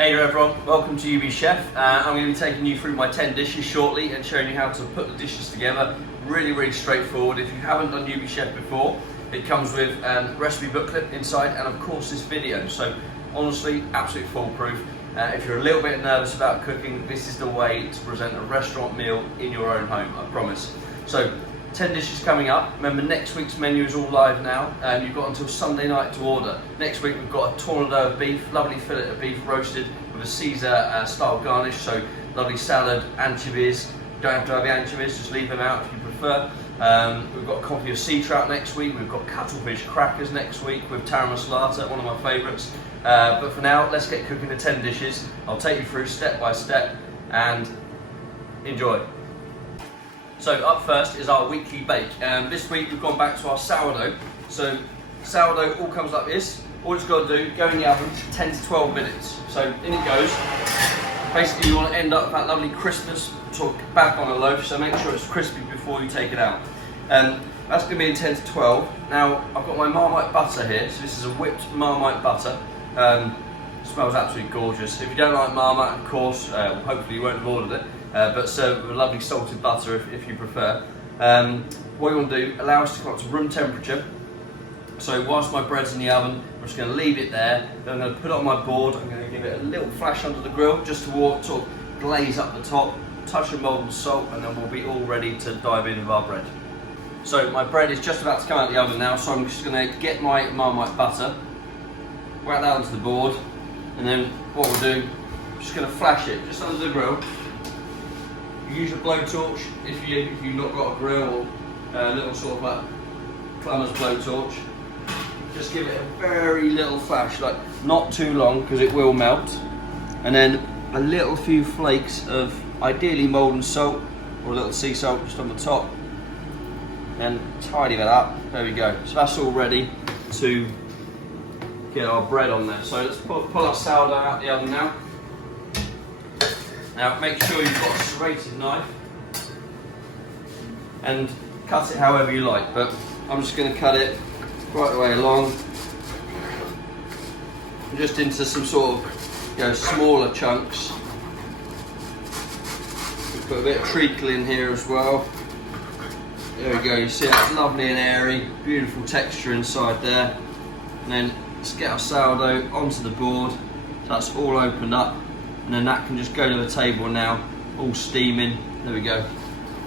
Hey there everyone, welcome to UBChef. I'm going to be taking you through my 10 dishes shortly and showing you how to put the dishes together. Really straightforward. If you haven't done UBChef before, it comes with a recipe booklet inside and of course this video. So honestly, absolutely foolproof. If you're a little bit nervous about cooking, this is the way to present a restaurant meal in your own home, I promise. So 10 dishes coming up. Remember, next week's menu is all live now. You've got until Sunday night to order. Next week we've got a Sourdough of beef, lovely fillet of beef roasted with a Caesar style garnish, so lovely salad, anchovies. You don't have to have the anchovies, just leave them out if you prefer. We've got a Confit of sea trout next week. We've got cuttlefish crackers next week with Terrine of one of my favourites. But for now, let's get cooking the 10 dishes. I'll take you through step by step and enjoy. So up first is our weekly bake. This week we've gone back to our sourdough. So sourdough all comes like this. All it's got to do, go in the oven 10 to 12 minutes. So in it goes. Basically you want to end up with that lovely crispness sort of back on a loaf, so make sure it's crispy before you take it out. That's going to be in 10 to 12. Now I've got my Marmite butter here, so this is a whipped Marmite butter. Smells absolutely gorgeous. If you don't like Marmite, of course, hopefully you won't have ordered it. But serve with a lovely salted butter if you prefer. What you want to do, allow us to come up to room temperature. So whilst my bread's in the oven, I'm just going to leave it there. Then I'm going to put it on my board. I'm going to give it a little flash under the grill just to sort of glaze up the top, touch of molten salt, and then we'll be all ready to dive in with our bread. So my bread is just about to come out of the oven now, so I'm just going to get my Marmite butter, whack that onto the board, and then what we'll do, I'm just going to flash it just under the grill. Use a blowtorch if you've not got a grill or a little sort of like plumber's blowtorch. Just give it a very little flash, like not too long because it will melt. And then a little few flakes of ideally molten salt or a little sea salt just on the top. And tidy that up. There we go. So that's all ready to get our bread on there. So let's pull our sourdough out the oven now. Now make sure you've got a serrated knife and cut it however you like, but I'm just going to cut it right the way along, just into some sort of smaller chunks. We've got a bit of treacle in here as well. There we go, you see it's lovely and airy, beautiful texture inside there. And then let's get our sourdough onto the board, so that's all opened up. And then that can just go to the table now, all steaming. There we go,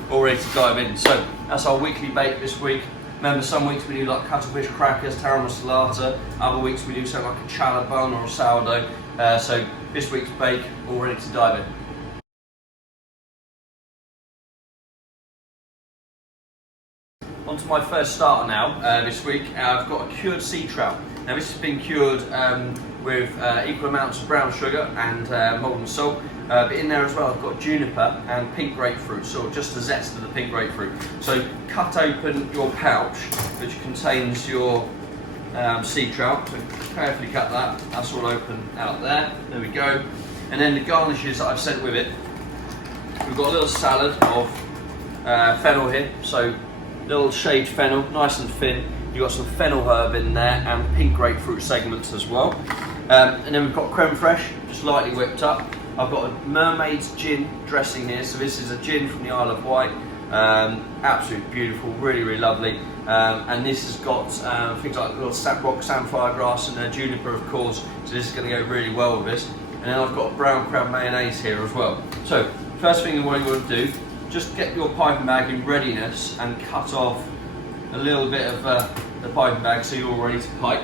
all ready to dive in. So that's our weekly bake this week. Remember, some weeks we do like cuttlefish crackers, Terrine of other weeks we do something like a challah bun or a sourdough. So this week's bake, all ready to dive in. On to my first starter now this week. I've got a cured sea trout. Now this has been cured with equal amounts of brown sugar and molten salt, but in there as well I've got juniper and pink grapefruit, so just the zest of the pink grapefruit. So cut open your pouch which contains your sea trout, so carefully cut that, that's all open out there, there we go. And then the garnishes that I've sent with it, we've got a little salad of fennel here, so little shaved fennel, nice and thin. You've got some fennel herb in there and pink grapefruit segments as well. And then we've got creme fraiche, just lightly whipped up. I've got a mermaid's gin dressing here, so this is a gin from the Isle of Wight. Absolutely beautiful, really lovely. And this has got things like little rock samphire grass and juniper, of course, so this is going to go really well with this. And then I've got brown crab mayonnaise here as well. So first thing what you want to do, just get your piping bag in readiness and cut off a little bit of the piping bag so you're all ready to pipe.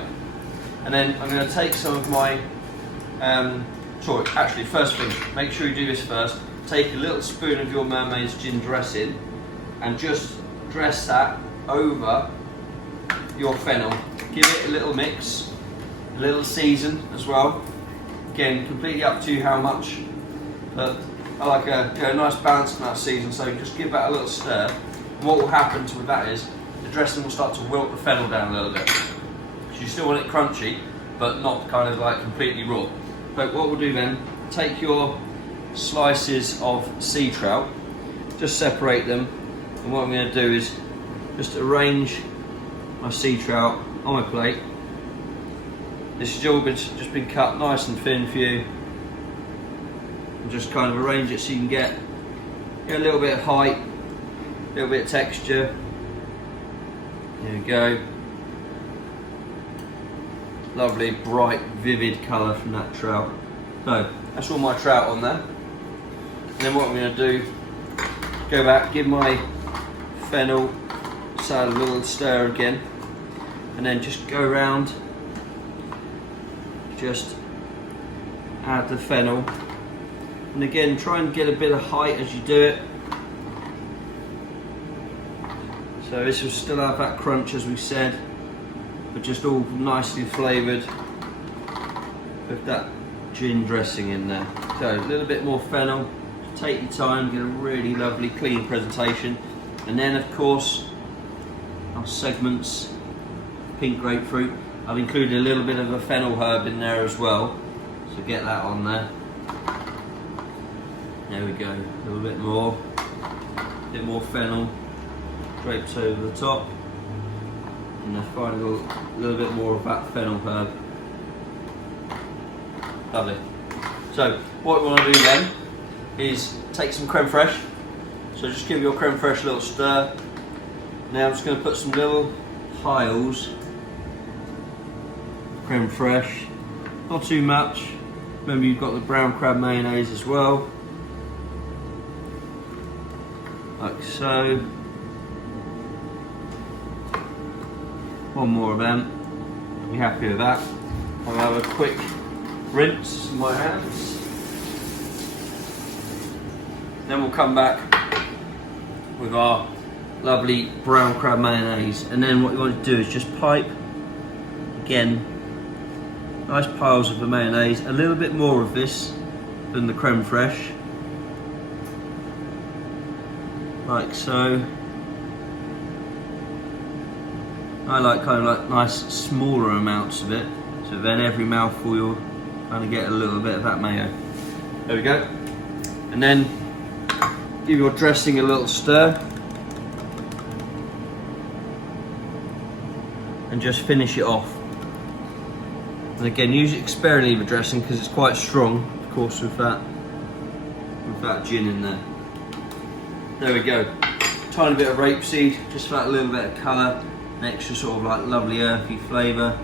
And then I'm going to take some of my, first thing, make sure you do this first. Take a little spoon of your mermaid's gin dressing and just dress that over your fennel. Give it a little mix, a little season as well. Again, completely up to you how much, but I like a nice balanced amount of season, so just give that a little stir. And what will happen with that is the dressing will start to wilt the fennel down a little bit. So you still want it crunchy, but not kind of like completely raw. But what we'll do then, take your slices of sea trout, just separate them, and what I'm going to do is just arrange my sea trout on my plate. This has all just been cut nice and thin for you. and just kind of arrange it so you can get a little bit of height, a little bit of texture. There we go. Lovely, bright, vivid colour from that trout. So that's all my trout on there. And then what I'm going to do, go back, give my fennel salad a little stir again, and then just go around, just add the fennel, and again try and get a bit of height as you do it. So this will still have that crunch as we said, but just all nicely flavoured with that gin dressing in there. So a little bit more fennel, take your time, get a really lovely clean presentation. And then of course our segments, pink grapefruit. I've included a little bit of a fennel herb in there as well, so get that on there. There we go, a little bit more fennel draped over the top, and then finally a little bit more of that fennel herb. Lovely. So what we want to do then is take some creme fraiche. So just give your creme fraiche a little stir. Now I'm just going to put some little piles of creme fraiche, not too much. Remember you've got the brown crab mayonnaise as well, like so. One more of them. Be happy with that. I'll have a quick rinse in my hands. Then we'll come back with our lovely brown crab mayonnaise, and then what you want to do is just pipe again nice piles of the mayonnaise, a little bit more of this than the creme fraiche, like so. I like kind of like nice smaller amounts of it, so then every mouthful you'll kind of get a little bit of that mayo. There we go. And then give your dressing a little stir, and just finish it off. And again, use sparingly with dressing because it's quite strong, of course, with that gin in there. There we go. Tiny bit of rapeseed, just for that little bit of colour, an extra sort of like lovely earthy flavour.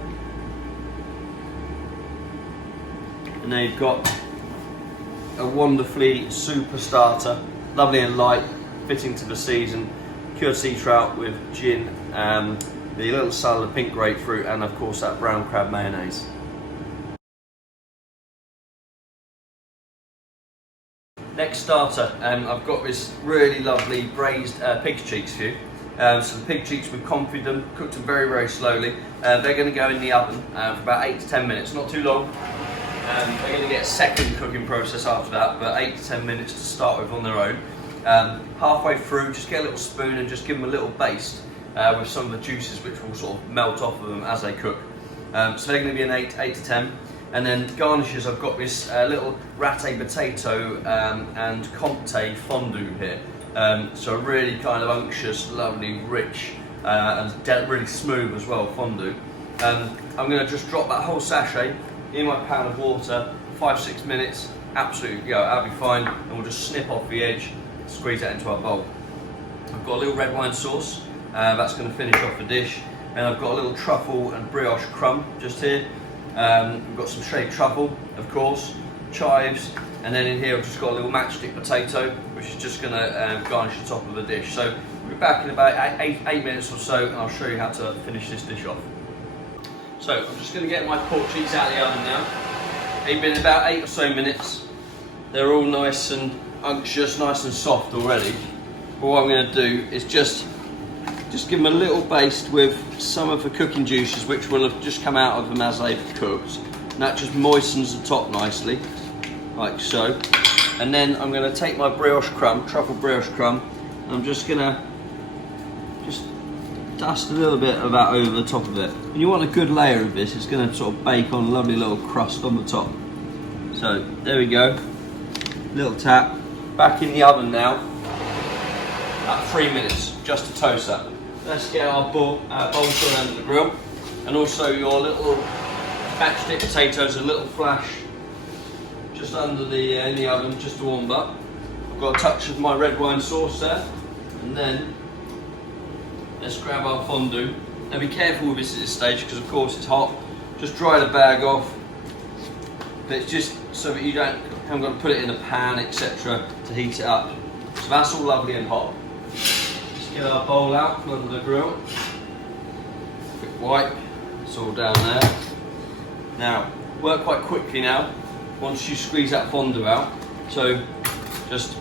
And now you've got a wonderfully super starter, lovely and light, fitting to the season, cured sea trout with gin, the little salad of pink grapefruit, and of course that brown crab mayonnaise. Next starter, I've got this really lovely braised pig's cheeks for you. So the pig cheeks, we've confit them, cooked them very, very slowly. They're going to go in the oven for about 8 to 10 minutes, not too long. They're going to get a second cooking process after that, but 8 to 10 minutes to start with on their own. Halfway through, just get a little spoon and just give them a little baste with some of the juices which will sort of melt off of them as they cook. So they're going to be an 8 to 10. And then garnishes, I've got this little ratte potato and comté fondue here. So a really kind of unctuous, lovely, rich, and really smooth as well fondue. I'm going to just drop that whole sachet in my pan of water, 5-6 minutes, absolutely, that'll be fine, and we'll just snip off the edge, squeeze that into our bowl. I've got a little red wine sauce, that's going to finish off the dish, and I've got a little truffle and brioche crumb just here. We've got some shredded truffle, of course, chives, and then in here I've just got a little matchstick potato, which is just going to garnish the top of the dish. So we'll be back in about 8 minutes or so, and I'll show you how to finish this dish off. So I'm just going to get my pork cheeks out of the oven now. They've been about 8 or so minutes. They're all nice and unctuous, nice and soft already. But what I'm going to do is just give them a little baste with some of the cooking juices which will have just come out of them as they've cooked. And that just moistens the top nicely, like so. And then I'm going to take my brioche crumb, truffle brioche crumb, and I'm just going to dust a little bit of that over the top of it. And you want a good layer of this, it's going to sort of bake on a lovely little crust on the top. So there we go, little tap. Back in the oven now, about 3 minutes, just to toast that. Let's get our bowl still under the grill, and also your little matchstick potatoes, a little flash just under the in the oven, just to warm up. I've got a touch of my red wine sauce there, and then let's grab our fondue. Now be careful with this at this stage because of course it's hot. Just dry the bag off, but it's just so that you haven't got to put it in a pan, etc. to heat it up. So that's all lovely and hot. Let's get our bowl out from under the grill. Quick wipe, it's all down there. Now, work quite quickly now, once you squeeze that fondue out. So, just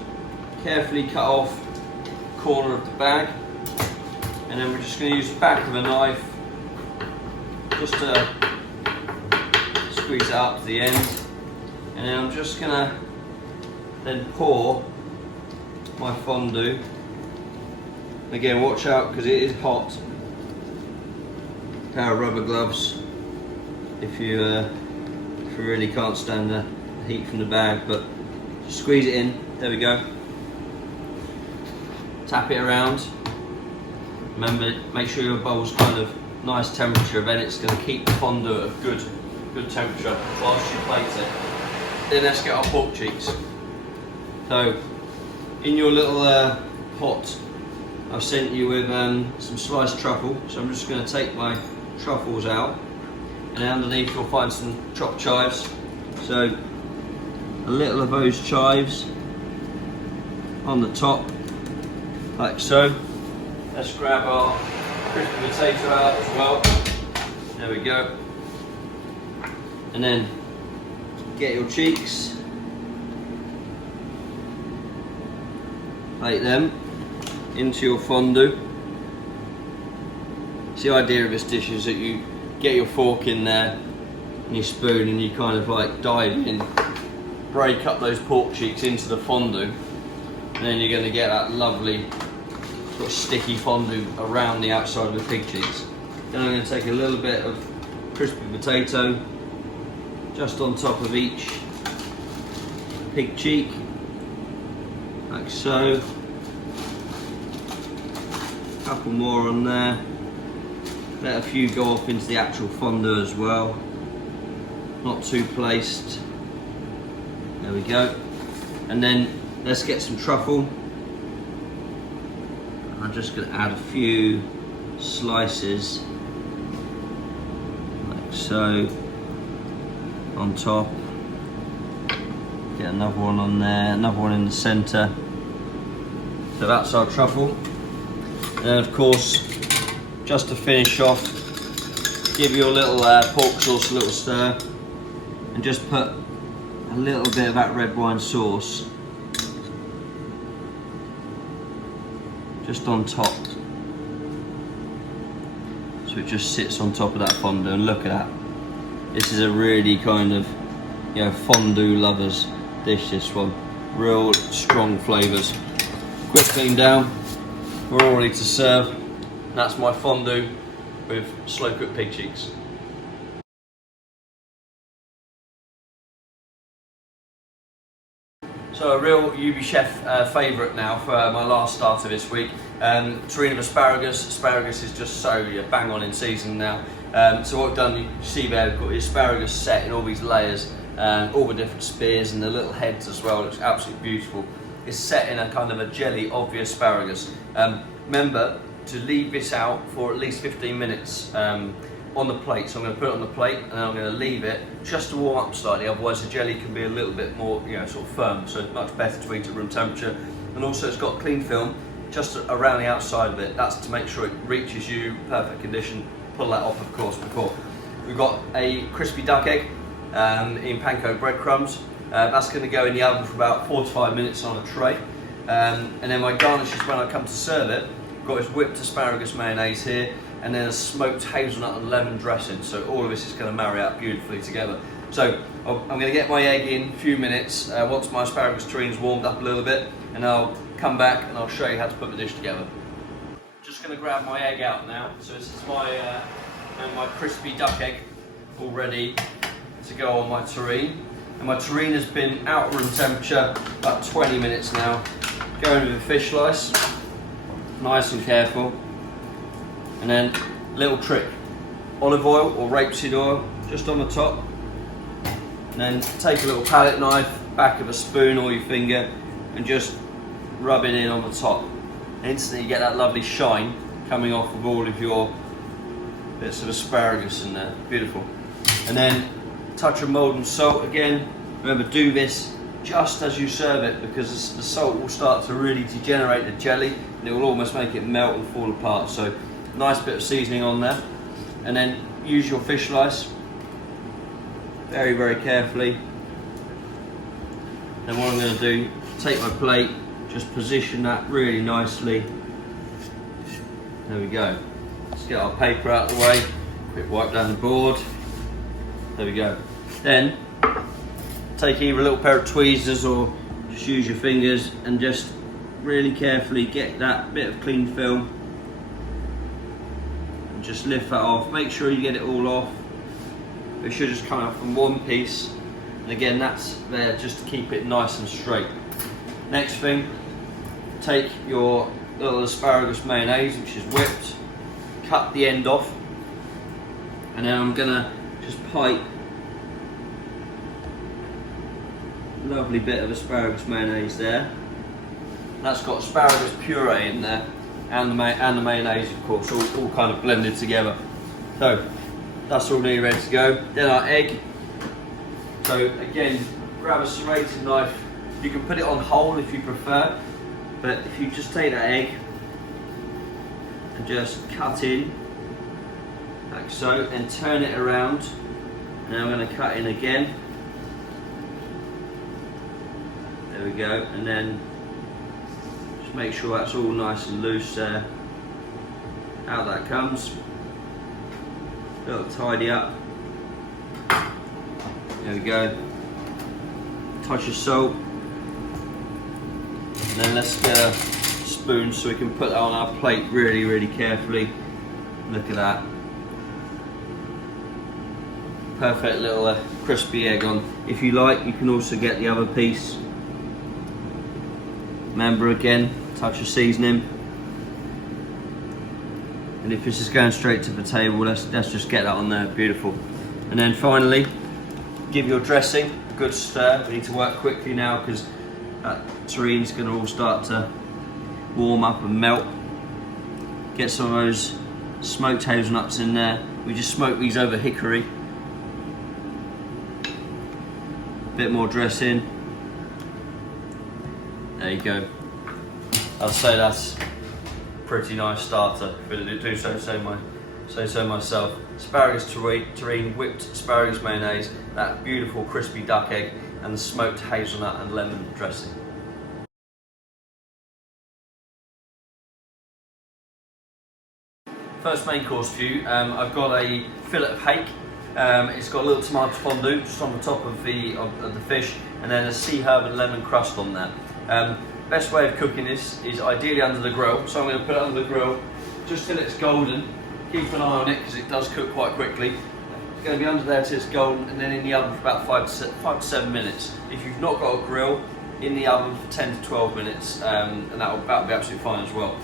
carefully cut off the corner of the bag, and then we're just going to use the back of a knife just to squeeze it up to the end. And then I'm just going to then pour my fondue. Again, watch out because it is hot. Pair of rubber gloves if you really can't stand the heat from the bag, but just squeeze it in. There we go. Tap it around. Remember, make sure your bowl's kind of nice temperature, then it's going to keep the fondue at a good temperature whilst you plate it. Then let's get our pork cheeks. So, in your little pot, I've sent you with some sliced truffle. So I'm just going to take my truffles out, and underneath you'll find some chopped chives. So a little of those chives on the top, like so. Let's grab our crispy potato out as well. There we go. And then get your cheeks, plate them into your fondue. So the idea of this dish is that you get your fork in there and your spoon, and you kind of like dive in, break up those pork cheeks into the fondue, and then you're going to get that lovely sort of sticky fondue around the outside of the pig cheeks. Then I'm going to take a little bit of crispy potato just on top of each pig cheek, like so. A couple more on there. Let a few go off into the actual fondue as well. Not too placed. There we go. And then let's get some truffle. I'm just going to add a few slices, like so, on top. Get another one on there, another one in the centre. So that's our truffle. And then of course, just to finish off, give your little pork sauce a little stir, and just put a little bit of that red wine sauce just on top, so it just sits on top of that fondue. And look at that, this is a really kind of, you know, fondue lovers dish, this one. Real strong flavours. Quick clean down, we're all ready to serve. That's my fondue with slow cooked pig cheeks. So a real UBChef favourite now for my last starter this week. Terrine of Asparagus. Asparagus is just so bang on in season now. So what I've done, you see there, we've got the asparagus set in all these layers, all the different spears and the little heads as well. It looks absolutely beautiful. It's set in a kind of a jelly of the asparagus. Remember to leave this out for at least 15 minutes on the plate. So I'm going to put it on the plate, and then I'm going to leave it just to warm up slightly, otherwise the jelly can be a little bit more, you know, sort of firm, so it's much better to eat at room temperature. And also it's got clean film just around the outside of it. That's to make sure it reaches you perfect condition. Pull that off, of course, before. We've got a crispy duck egg in panko breadcrumbs. That's going to go in the oven for about 4 to 5 minutes on a tray. And then my garnishes when I come to serve it, I've got this whipped asparagus mayonnaise here, and then a smoked hazelnut and lemon dressing. So all of this is going to marry up beautifully together. So I'm going to get my egg in a few minutes once my asparagus terrine's warmed up a little bit, and I'll come back and I'll show you how to put the dish together. Just going to grab my egg out now. So this is my crispy duck egg all ready to go on my terrine. And my terrine has been out room temperature about 20 minutes now. Going with a fish slice, nice and careful. And then, little trick, olive oil or rapeseed oil just on the top. And then take a little palette knife, back of a spoon or your finger, and just rub it in on the top. Instantly you get that lovely shine coming off of all of your bits of asparagus in there. Beautiful. And then touch of molten salt again. Remember, do this just as you serve it, because the salt will start to really degenerate the jelly and it will almost make it melt and fall apart. So nice bit of seasoning on there. And then use your fish slice very, very carefully. Then what I'm going to do, take my plate, just position that really nicely. There we go. Let's get our paper out of the way. Quick wipe down the board. There we go. Then take either a little pair of tweezers or just use your fingers and just really carefully get that bit of clean film and just lift that off. Make sure you get it all off. It should just come out from one piece, and again that's there just to keep it nice and straight. Next thing, take your little asparagus mayonnaise, which is whipped, cut the end off, and then I'm gonna just pipe a lovely bit of asparagus mayonnaise there. That's got asparagus puree in there, and the mayonnaise, of course, all kind of blended together. So that's all nearly ready to go. Then our egg. So again, grab a serrated knife. You can put it on whole if you prefer, but if you just take that egg and just cut in like so, and turn it around, and I'm going to cut in again. There we go, and then just make sure that's all nice and loose there. Out that comes. Little tidy up. There we go. Touch of salt. And then let's get a spoon so we can put that on our plate really, really carefully. Look at that. Perfect little crispy egg on. If you like, you can also get the other piece. Remember, again, touch of seasoning. And if this is going straight to the table, let's just get that on there. Beautiful. And then finally, give your dressing a good stir. We need to work quickly now because that terrine is going to all start to warm up and melt. Get some of those smoked hazelnuts in there. We just smoke these over hickory. Bit more dressing. There you go. I'll say that's pretty nice starter, but I do so myself. Asparagus terrine, whipped asparagus mayonnaise, that beautiful crispy duck egg, and the smoked hazelnut and lemon dressing. First main course for you, I've got a fillet of hake. It's got a little tomato fondue just on the top of the fish, and then a sea herb and lemon crust on there. Best way of cooking this is ideally under the grill, so I'm going to put it under the grill just till it's golden. Keep an eye on it because it does cook quite quickly. It's going to be under there till it's golden, and then in the oven for about 5 to 7 minutes. If you've not got a grill, in the oven for 10 to 12 minutes, and that'll be absolutely fine as well.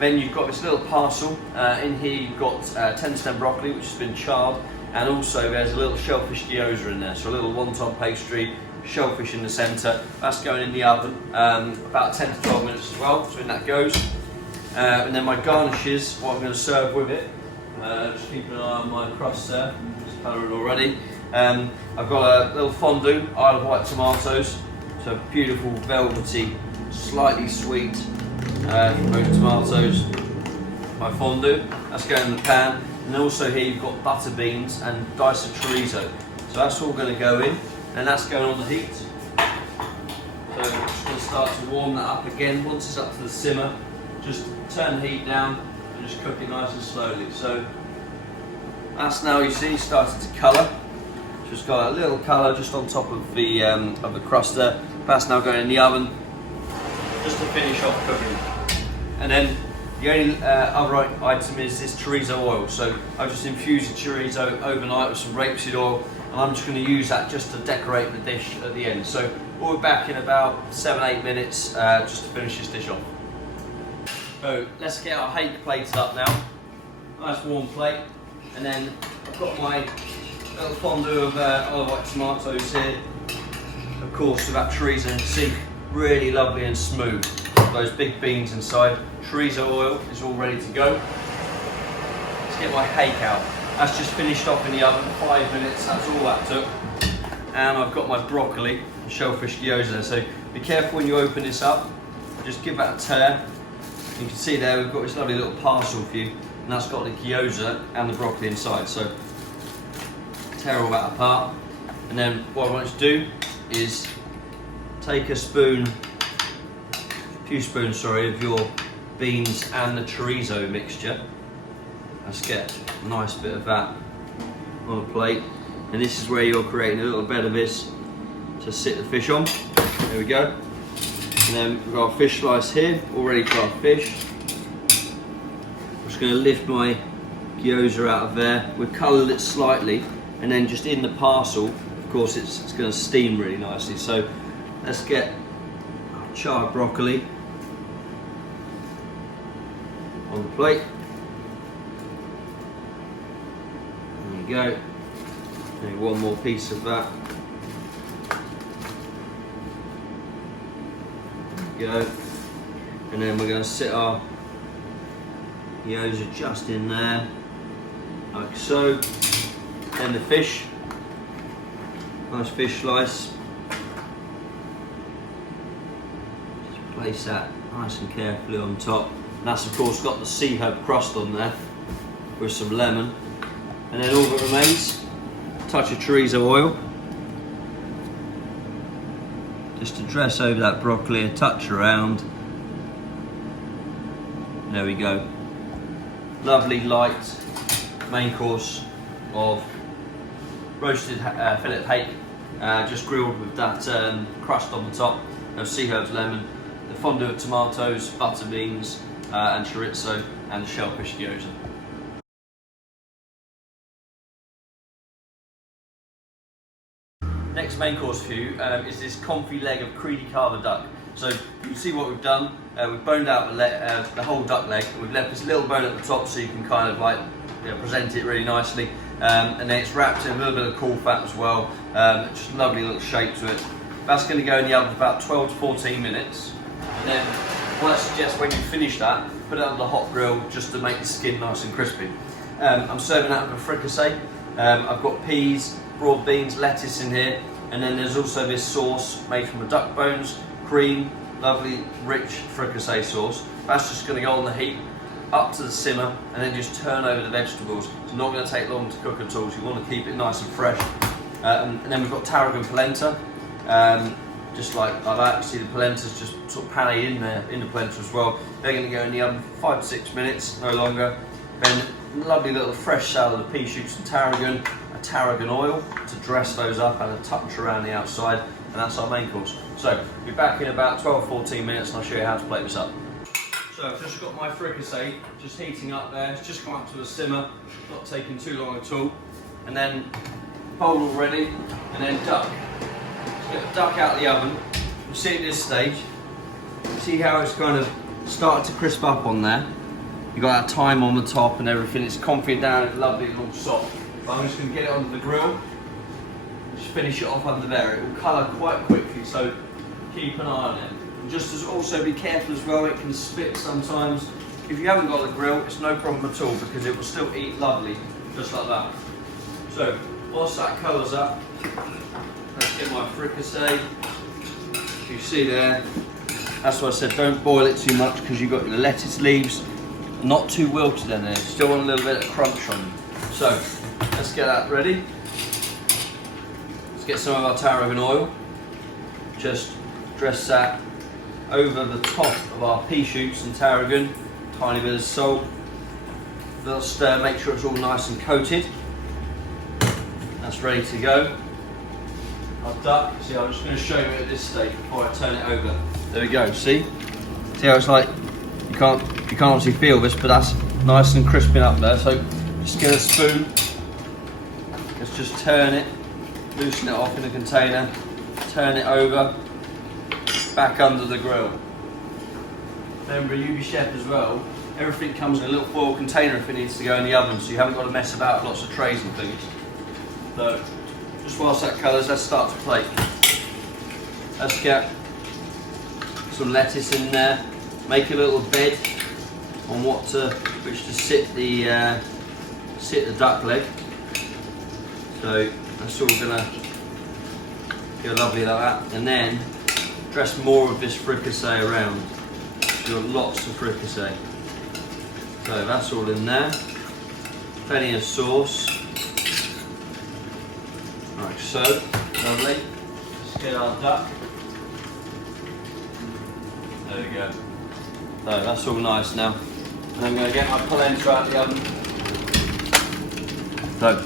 Then you've got this little parcel. In here you've got 10 stem broccoli, which has been charred, and also there's a little shellfish gyoza in there, so a little wonton pastry, shellfish in the centre. That's going in the oven about 10 to 12 minutes as well, so in that goes. And then my garnishes, what I'm going to serve with it, just keep an eye on my crust there, it's coloured already. I've got a little fondue, Isle of Wight tomatoes, so beautiful velvety, slightly sweet smoked tomatoes. My fondue, that's going in the pan. And also here you've got butter beans and dice of chorizo. So that's all going to go in, and that's going on the heat. So I'm just going to start to warm that up again. Once it's up to the simmer, just turn the heat down and just cook it nice and slowly. So that's now, you see, started to colour. Just got a little colour just on top of the crust there. That's now going in the oven just to finish off cooking. And then the only other item is this chorizo oil. So I've just infused the chorizo overnight with some rapeseed oil, and I'm just going to use that just to decorate the dish at the end. So we'll be back in about 7-8 minutes just to finish this dish off. So let's get our hake plated up now. Nice warm plate, and then I've got my little fondue of olive white tomatoes here. Of course, with that chorizo, see, really lovely and smooth. Those big beans inside. Chorizo oil is all ready to go. Let's get my hake out. That's just finished off in the oven, 5 minutes, that's all that took. And I've got my broccoli and shellfish gyoza there, so be careful when you open this up. Just give that a tear. You can see there we've got this lovely little parcel for you, and that's got the gyoza and the broccoli inside, so tear all that apart. And then what I want you to do is take a few spoons of your beans and the chorizo mixture. Let's get a nice bit of that on a plate, and this is where you're creating a little bed of this to sit the fish on. There we go. And then we've got our fish slice here, all ready for our fish. I'm just going to lift my gyoza out of there. We've coloured it slightly, and then just in the parcel, of course, it's going to steam really nicely. So let's get our charred broccoli on the plate. There you go. Maybe one more piece of that. Go, and then we're going to sit our gyoza just in there, like so. Then the fish, nice fish slice. Just place that nice and carefully on top. And that's of course got the sea herb crust on there with some lemon. And then all that remains, a touch of chorizo oil. Just to dress over that broccoli, a touch around. There we go. Lovely light main course of roasted fillet of hake, just grilled with that crust on the top, of sea herbs, lemon, the fondue of tomatoes, butter beans, and chorizo, and the shellfish gyoza. Next main course for you is this confit leg of Creedy Carver duck. So you can see what we've done. We've boned out the whole duck leg. We've left this little bone at the top so you can kind of like present it really nicely. And then it's wrapped in a little bit of cool fat as well. Just a lovely little shape to it. That's going to go in the oven for about 12 to 14 minutes. And then what I suggest when you finish that, put it on the hot grill just to make the skin nice and crispy. I'm serving that with a fricassee. I've got peas, broad beans, lettuce in here, and then there's also this sauce made from the duck bones, cream, lovely rich fricassee sauce. That's just going to go on the heat up to the simmer, and then just turn over the vegetables. It's not going to take long to cook at all, so you want to keep it nice and fresh. And then we've got tarragon polenta, just like that. You see the polentas just sort of pané in there, in the polenta as well. They're going to go in the oven for 5 to 6 minutes, no longer. Then lovely little fresh salad of pea shoots and tarragon, a tarragon oil to dress those up, and a touch around the outside, and that's our main course. So we'll be back in about 12-14 minutes, and I'll show you how to plate this up. So I've just got my fricassee just heating up there. It's just come up to a simmer, not taking too long at all. And then bowl all ready, and then duck. So get the duck out of the oven. You see at this stage, see how it's kind of started to crisp up on there. You've got that thyme on the top and everything. It's confit down, it's lovely and all soft. But I'm just going to get it onto the grill. Just finish it off under there. It will colour quite quickly, so keep an eye on it. And just as also be careful as well, it can spit sometimes. If you haven't got the grill, it's no problem at all because it will still eat lovely, just like that. So, whilst that colours up, let's get my fricassee. As you see there, that's what I said, don't boil it too much because you've got your lettuce leaves, not too wilted in there, still want a little bit of crunch on them. So, let's get that ready. Let's get some of our tarragon oil, just dress that over the top of our pea shoots and tarragon, tiny bit of salt, a little stir, make sure it's all nice and coated. That's ready to go. Our duck, see, I'm just going to show you at this stage before I turn it over. There we go, see? See how it's like, you can't obviously feel this, but that's nice and crisping up there. So just get a spoon, let's just turn it, loosen it off in a container, turn it over, back under the grill. Remember, UBChef as well, everything comes in a little foil container if it needs to go in the oven, so you haven't got to mess about with lots of trays and things. So, just whilst that colours, let's start to plate. Let's get some lettuce in there. Make a little bed on which to sit the duck leg. So that's all gonna go lovely like that. And then dress more of this fricassee around. So you've got lots of fricassee. So that's all in there. Plenty of sauce. Like so. Lovely. Let's get our duck. There we go. So that's all nice now. And I'm going to get my polenta out of the oven. So,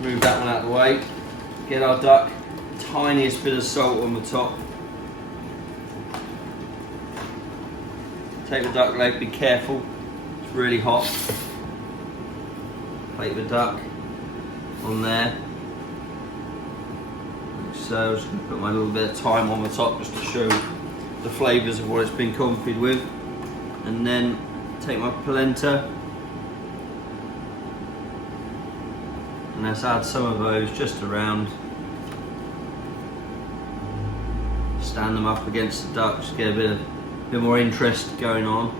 move that one out of the way. Get our duck. Tiniest bit of salt on the top. Take the duck leg, be careful. It's really hot. Plate the duck on there. So I'm just going to put my little bit of thyme on the top just to show the flavours of what it's been confit with. And then take my polenta and let's add some of those just around. Stand them up against the duck, just get a bit more interest going on.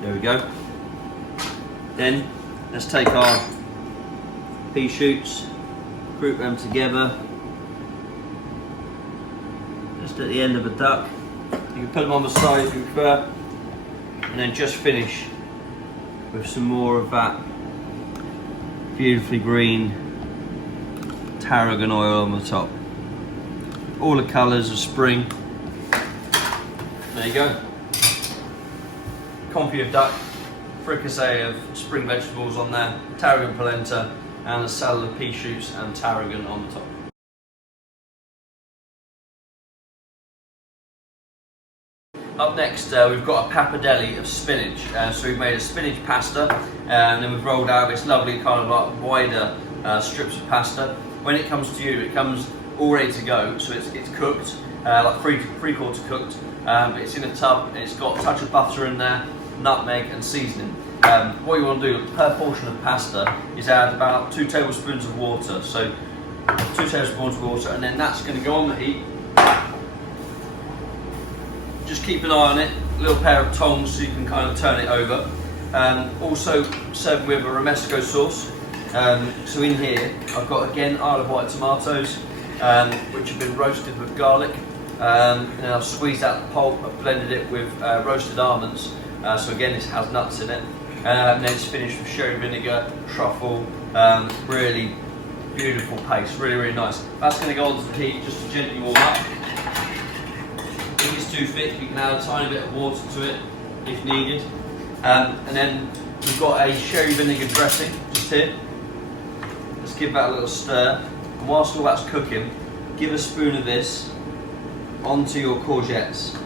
There we go. Then let's take our pea shoots, group them together just at the end of the duck. You can put them on the side if you prefer, and then just finish with some more of that beautifully green tarragon oil on the top. All the colours of spring. There you go. Confit of duck, fricassee of spring vegetables on there, tarragon polenta, and a salad of pea shoots and tarragon on the top. Up next, we've got a pappardelle of spinach. So we've made a spinach pasta, and then we've rolled out this lovely kind of like wider strips of pasta. When it comes to you, it comes all ready to go. So it's cooked, like three-quarter cooked. It's in a tub, and it's got a touch of butter in there, nutmeg and seasoning. What you want to do per portion of pasta is add about 2 tablespoons of water. So 2 tablespoons of water, and then that's going to go on the heat. Just keep an eye on it, a little pair of tongs so you can kind of turn it over. Also served with a romesco sauce. So in here I've got again Isle of Wight tomatoes, which have been roasted with garlic. And then I've squeezed out the pulp, I've blended it with roasted almonds. So again, this has nuts in it. And then it's finished with sherry vinegar, truffle, really beautiful paste, really, really nice. That's going to go onto the heat just to gently warm up. If it's too thick, you can add a tiny bit of water to it if needed. And then we've got a sherry vinegar dressing just here. Let's give that a little stir. And whilst all that's cooking, give a spoon of this onto your courgettes.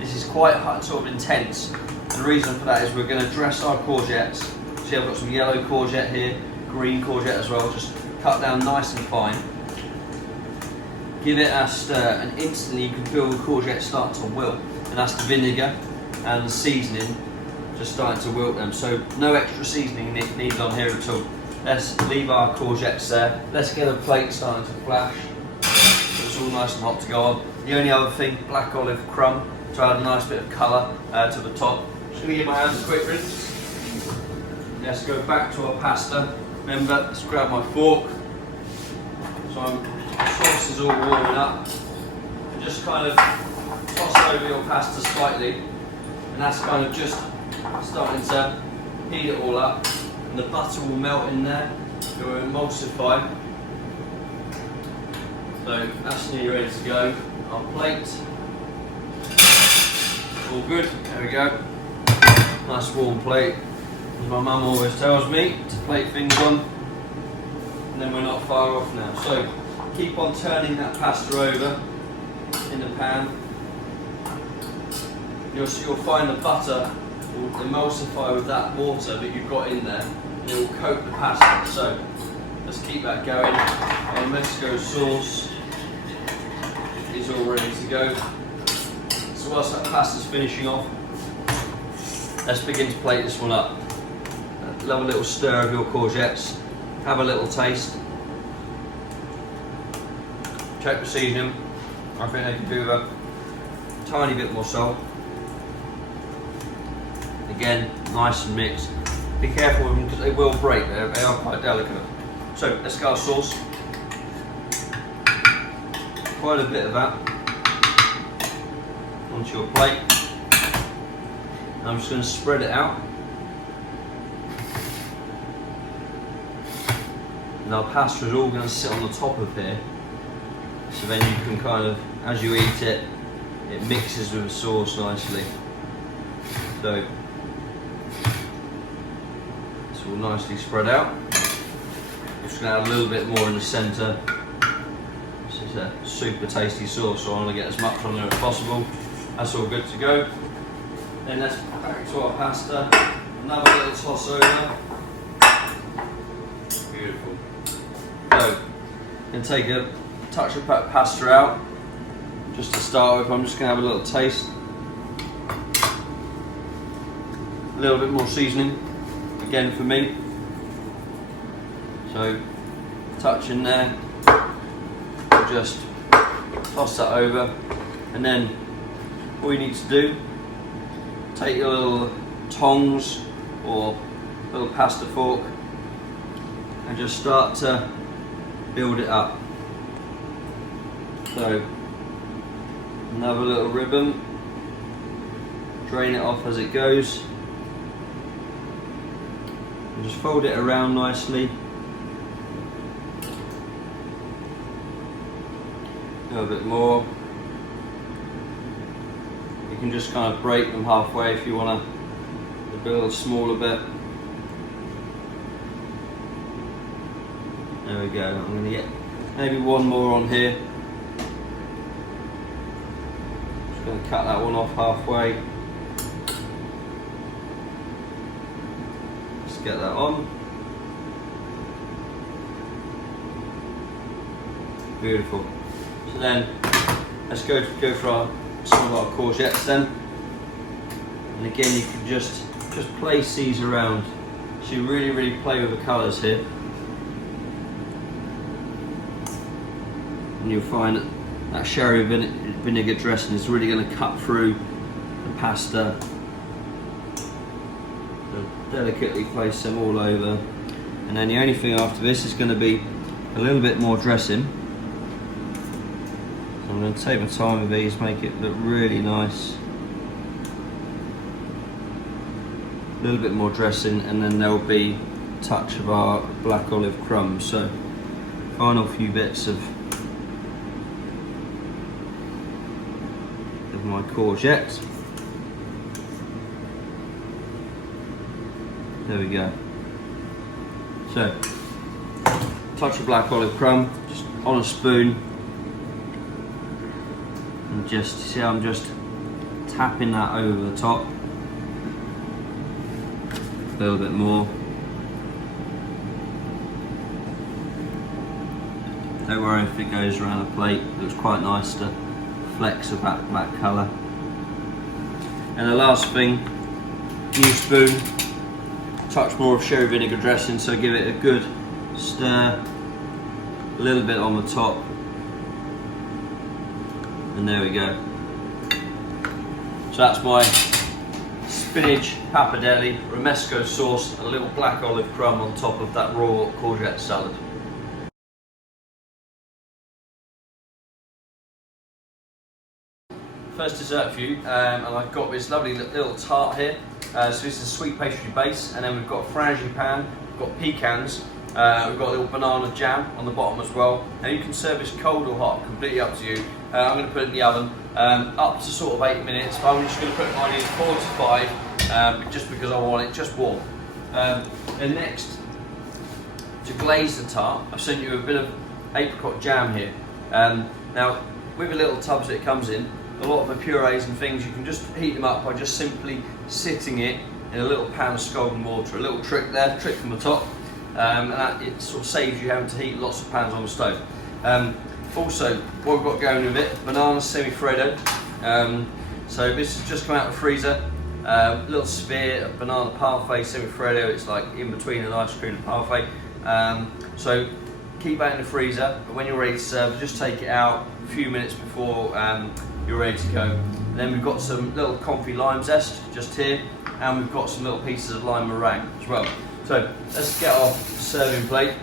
This is quite hot, sort of intense. The reason for that is we're going to dress our courgettes. See, I've got some yellow courgette here, green courgette as well, just cut down nice and fine. Give it a stir, and instantly you can feel the courgette start to wilt, and that's the vinegar and the seasoning just starting to wilt them. So no extra seasoning needed on here at all. Let's leave our courgettes there. Let's get a plate starting to flash, so it's all nice and hot to go on. The only other thing, black olive crumb to add a nice bit of colour to the top. Just going to give my hands a quick rinse. Let's go back to our pasta. Remember, let's grab my fork. So the sauce is all warming up. And just kind of toss over your pasta slightly, and that's kind of just starting to heat it all up. And the butter will melt in there, it will emulsify. So that's nearly ready to go. Our plate, all good. There we go. Nice warm plate. As my mum always tells me to plate things on, and then we're not far off now. So keep on turning that pasta over in the pan. You'll find the butter will emulsify with that water that you've got in there, and it will coat the pasta. So let's keep that going. Our Mexico sauce is all ready to go. So whilst that pasta's finishing off, let's begin to plate this one up. Love a little stir of your courgettes. Have a little taste. Check the seasoning. I think they can do with a tiny bit more salt. Again, nice and mixed. Be careful with them because they will break. They are quite delicate. So let's get our sauce. Quite a bit of that onto your plate. And I'm just going to spread it out. And our pasta is all going to sit on the top of here. So then you can kind of, as you eat it, it mixes with the sauce nicely. So it's all nicely spread out. I'm just going to add a little bit more in the centre. This is a super tasty sauce, so I want to get as much on there as possible. That's all good to go. Then let's back to our pasta. Another little toss over. Beautiful. So, and take a touch of pasta out. Just to start with, I'm just going to have a little taste. A little bit more seasoning, again for me. So, touch in there. Just toss that over, and then all you need to do, take your little tongs or little pasta fork and just start to build it up. So another little ribbon, drain it off as it goes, and just fold it around nicely. A little bit more. You can just kind of break them halfway if you want to build a smaller bit. There we go. I'm going to get maybe one more on here. Just going to cut that one off halfway. Just get that on. Beautiful. So then let's go for some of our courgettes then. And again, you can just place these around. So you really play with the colours here. And you'll find that sherry vinegar dressing is really going to cut through the pasta. So delicately place them all over. And then the only thing after this is going to be a little bit more dressing. I'm going to take my time with these, make it look really nice. A little bit more dressing, and then there'll be a touch of our black olive crumbs. So final few bits of my courgette. There we go. So touch of black olive crumb just on a spoon. And just see how I'm just tapping that over the top. A little bit more. Don't worry if it goes around the plate, it looks quite nice to flecks of that black colour. And the last thing, new spoon, touch more of sherry vinegar dressing, so give it a good stir, a little bit on the top. And there we go. So that's my spinach pappardelle romesco sauce, a little black olive crumb on top of that raw courgette salad. First dessert for you, and I've got this lovely little tart here. So this is a sweet pastry base, and then we've got frangipane, we've got pecans, we've got a little banana jam on the bottom as well. And you can serve this cold or hot, completely up to you. I'm going to put it in the oven up to sort of 8 minutes, but I'm just going to put mine in 4 to 5, just because I want it just warm. And next, to glaze the tart, I've sent you a bit of apricot jam here. Now, with the little tubs that it comes in, a lot of the purees and things, you can just heat them up by just simply sitting it in a little pan of scalding water. A little trick there, trick from the top, and that it sort of saves you having to heat lots of pans on the stove. Also, what we've got going with it, banana semi-freddo. So this has just come out of the freezer. Little sphere of banana parfait, semi-freddo. It's like in between an ice cream and parfait. So keep that in the freezer, but when you're ready to serve, just take it out a few minutes before you're ready to go. And then we've got some little confit lime zest just here, and we've got some little pieces of lime meringue as well. So let's get our serving plate.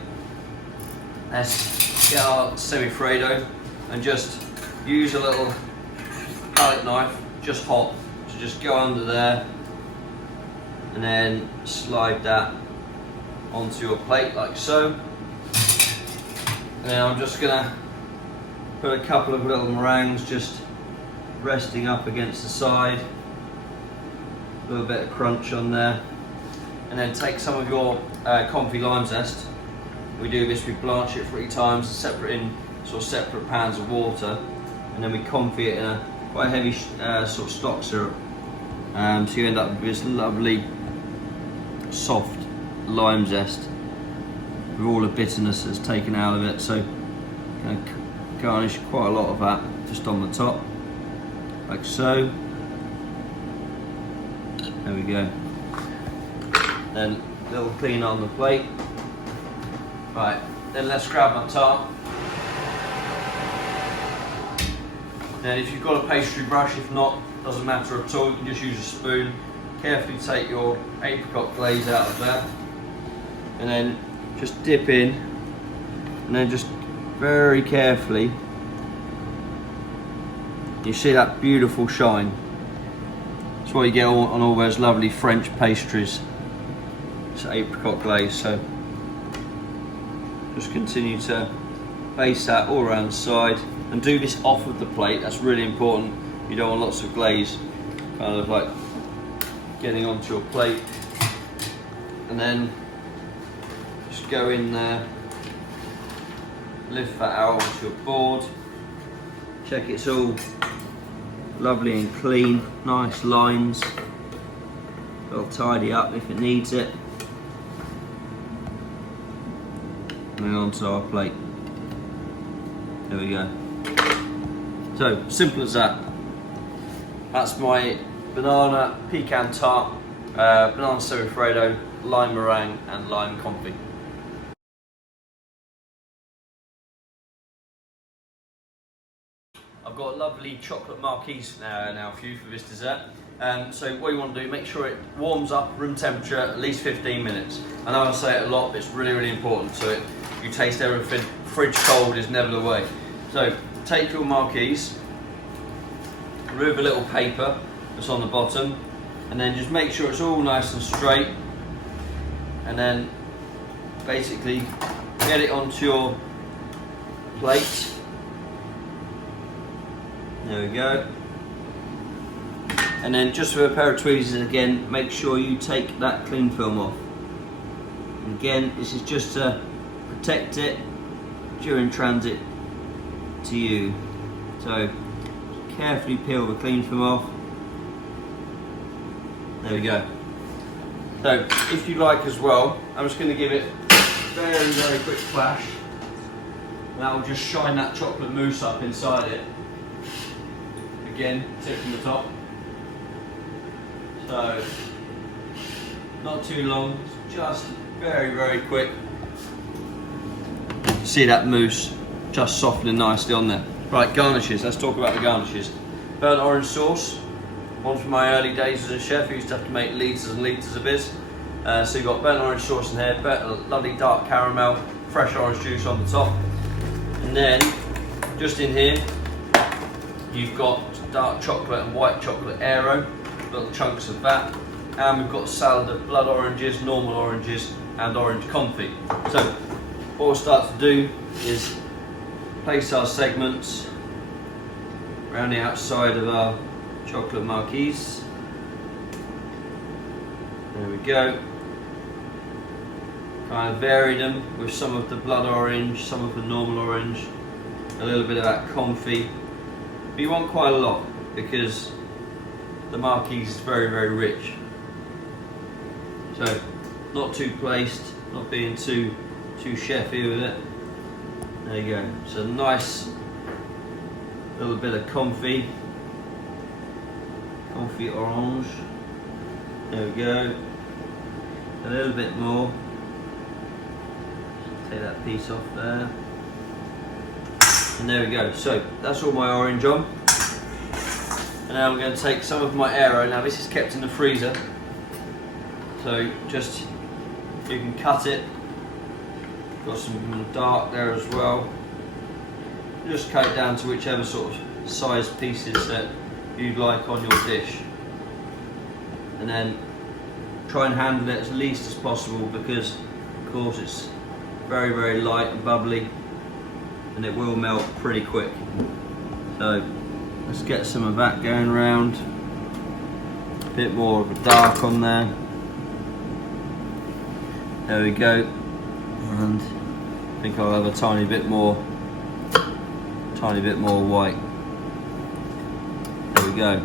Let's get our semi-freddo and just use a little palette knife, just hot, to just go under there and then slide that onto your plate like so. And then I'm just gonna put a couple of little meringues just resting up against the side. A little bit of crunch on there. And then take some of your confit lime zest. We do this, we blanch it 3 times, in separate pans of water, and then we confit it in a quite heavy sort of stock syrup. So you end up with this lovely soft lime zest with all the bitterness that's taken out of it. So going to garnish quite a lot of that just on the top, like so. There we go. Then a little clean on the plate. Right, then let's grab my tart. Then if you've got a pastry brush, if not, doesn't matter at all, you can just use a spoon. Carefully take your apricot glaze out of there, and then just dip in, and then just very carefully, you see that beautiful shine. That's what you get on all those lovely French pastries. It's apricot glaze, so just continue to base that all around the side, and do this off of the plate. That's really important. You don't want lots of glaze kind of like getting onto your plate. And then just go in there, lift that out onto your board, check it's all lovely and clean, nice lines. It'll tidy up if it needs it. And then onto our plate. There we go. So simple as that. That's my banana pecan tart, banana semi-freddo, lime meringue and lime confit. I've got a lovely chocolate Marquise now for you for this dessert. So what you want to do, make sure it warms up room temperature at least 15 minutes. I know I say it a lot, but it's really, really important. So you taste everything. Fridge cold is never the way. So take your Marquise, remove a little paper that's on the bottom, and then just make sure it's all nice and straight, and then basically get it onto your plate. There we go. And then just with a pair of tweezers again, make sure you take that cling film off. And again, this is just to protect it during transit to you. So carefully peel the cling film off. There we go. So if you like as well, I'm just going to give it a very, very quick flash. That will just shine that chocolate mousse up inside it. Again, tip from the top. So, not too long, just very, very quick. See that mousse just softening nicely on there. Right, garnishes, let's talk about the garnishes. Burnt orange sauce, one from my early days as a chef. I used to have to make litres and litres of this. So you've got burnt orange sauce in here, lovely dark caramel, fresh orange juice on the top. And then, just in here, you've got dark chocolate and white chocolate aero, little chunks of that. And we've got a salad of blood oranges, normal oranges, and orange confit. So, what we'll start to do is place our segments around the outside of our chocolate Marquise. There we go. Kind of vary them with some of the blood orange, some of the normal orange, a little bit of that confit. But you want quite a lot because the Marquise is very, very rich. So, not too placed, not being too chefy with it. There you go. So nice little bit of confit orange, There we go. A little bit more. Take that piece off there. And there we go. So that's all my orange on. And now I'm going to take some of my aero. Now this is kept in the freezer. So just, you can cut it. Got some dark there as well. Just cut it down to whichever sort of size pieces that you'd like on your dish. And then try and handle it as least as possible, because of course it's very, very light and bubbly and it will melt pretty quick. So let's get some of that going around. A bit more of a dark on there. There we go. And I think I'll have a tiny bit more white. There we go.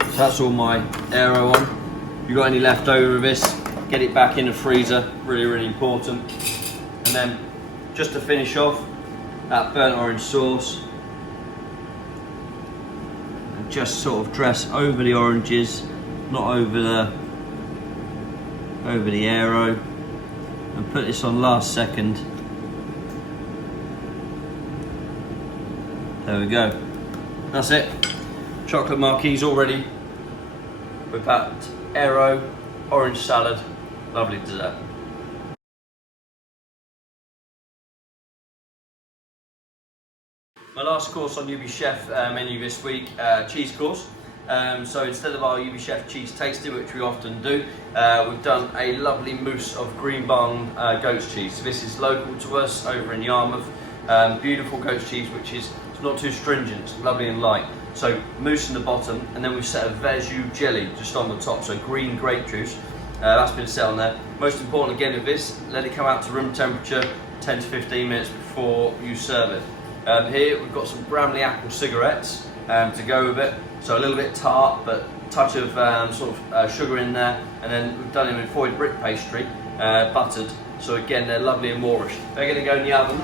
So that's all my aero on. If you've got any left over of this, get it back in the freezer, really, really important. And then just to finish off, that burnt orange sauce. And just sort of dress over the oranges, not over the aero. And put this on last second. There we go. That's it. Chocolate Marquise all ready with that aero orange salad. Lovely dessert. My last course on UBChef menu this week, cheese course. So instead of our UBChef cheese tasting, which we often do, we've done a lovely mousse of green barn goat's cheese. So this is local to us over in Yarmouth. Beautiful goat's cheese, which is not too stringent, it's lovely and light. So mousse in the bottom, and then we've set a Verjus jelly just on the top, so green grape juice. That's been set on there. Most important again with this, let it come out to room temperature 10 to 15 minutes before you serve it. Here we've got some Bramley apple cigarettes to go with it. So a little bit tart, but a touch of sugar in there. And then we've done them in foiled brick pastry, buttered. So again, they're lovely and Moorish. They're going to go in the oven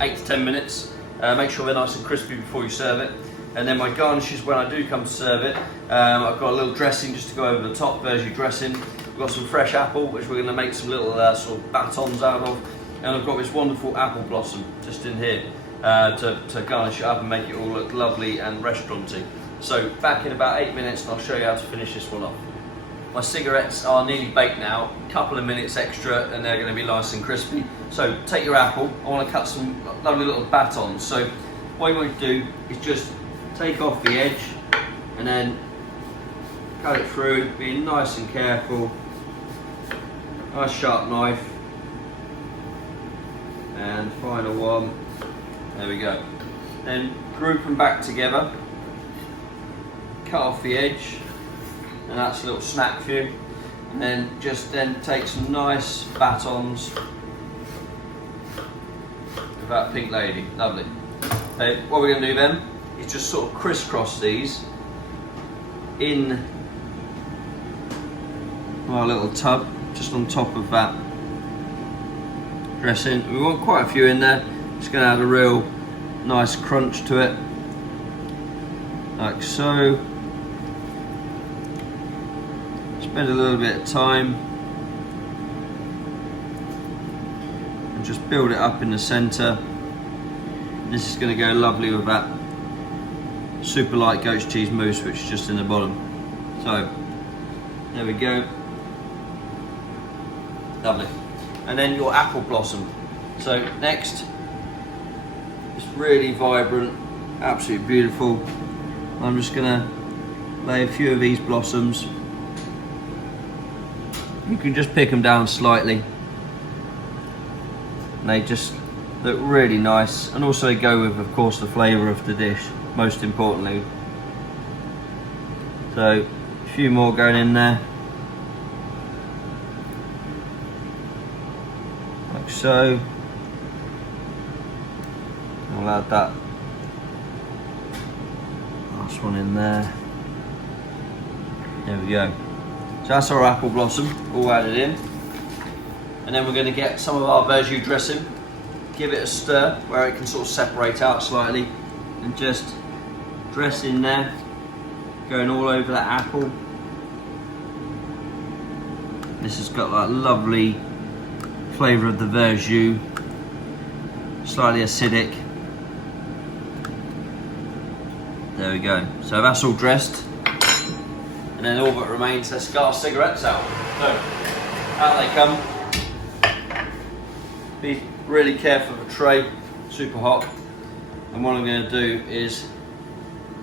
8 to 10 minutes. Make sure they're nice and crispy before you serve it. And then my garnishes, when I do come to serve it, I've got a little dressing just to go over the top, Verjus dressing. We've got some fresh apple, which we're going to make some little sort of batons out of. And I've got this wonderful apple blossom just in here to garnish it up and make it all look lovely and restauranty. So back in about 8 minutes and I'll show you how to finish this one off. My cigarettes are nearly baked now, a couple of minutes extra and they're going to be nice and crispy. So take your apple, I want to cut some lovely little batons. So what you want to do is just take off the edge and then cut it through, being nice and careful. Nice sharp knife. And final one, there we go. Then group them back together, cut off the edge, and that's a little snack for you. And then take some nice batons with that pink lady, lovely. Okay, what we're going to do then is just sort of crisscross these in our little tub, just on top of that dressing. We want quite a few in there. It's going to add a real nice crunch to it, like so. Spend a little bit of time and just build it up in the centre. This is going to go lovely with that super light goat's cheese mousse, which is just in the bottom. So there we go, lovely. And then your apple blossom. So next, it's really vibrant, absolutely beautiful. I'm just gonna lay a few of these blossoms. You can just pick them down slightly. And they just look really nice, and also go with, of course, the flavour of the dish, most importantly. So a few more going in there. Like so. I'll add that last one in there. There we go. So that's our apple blossom all added in. And then we're going to get some of our Verjus dressing, give it a stir where it can sort of separate out slightly, and just dress in there, going all over that apple. This has got that lovely flavour of the Verjus, slightly acidic. There we go. So that's all dressed. And then all that remains, let's get our cigarettes out. So, out they come. Be really careful of the tray, super hot. And what I'm going to do is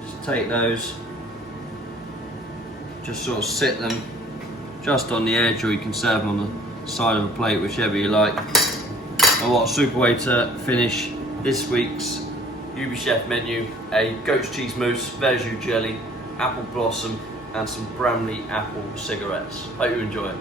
just take those, just sort of sit them just on the edge, or you can serve them on the side of a plate, whichever you like. And what a super way to finish this week's UBChef menu: a goat's cheese mousse, Verjus jelly, apple blossom, and some Bramley apple cigarettes. Hope you enjoy it.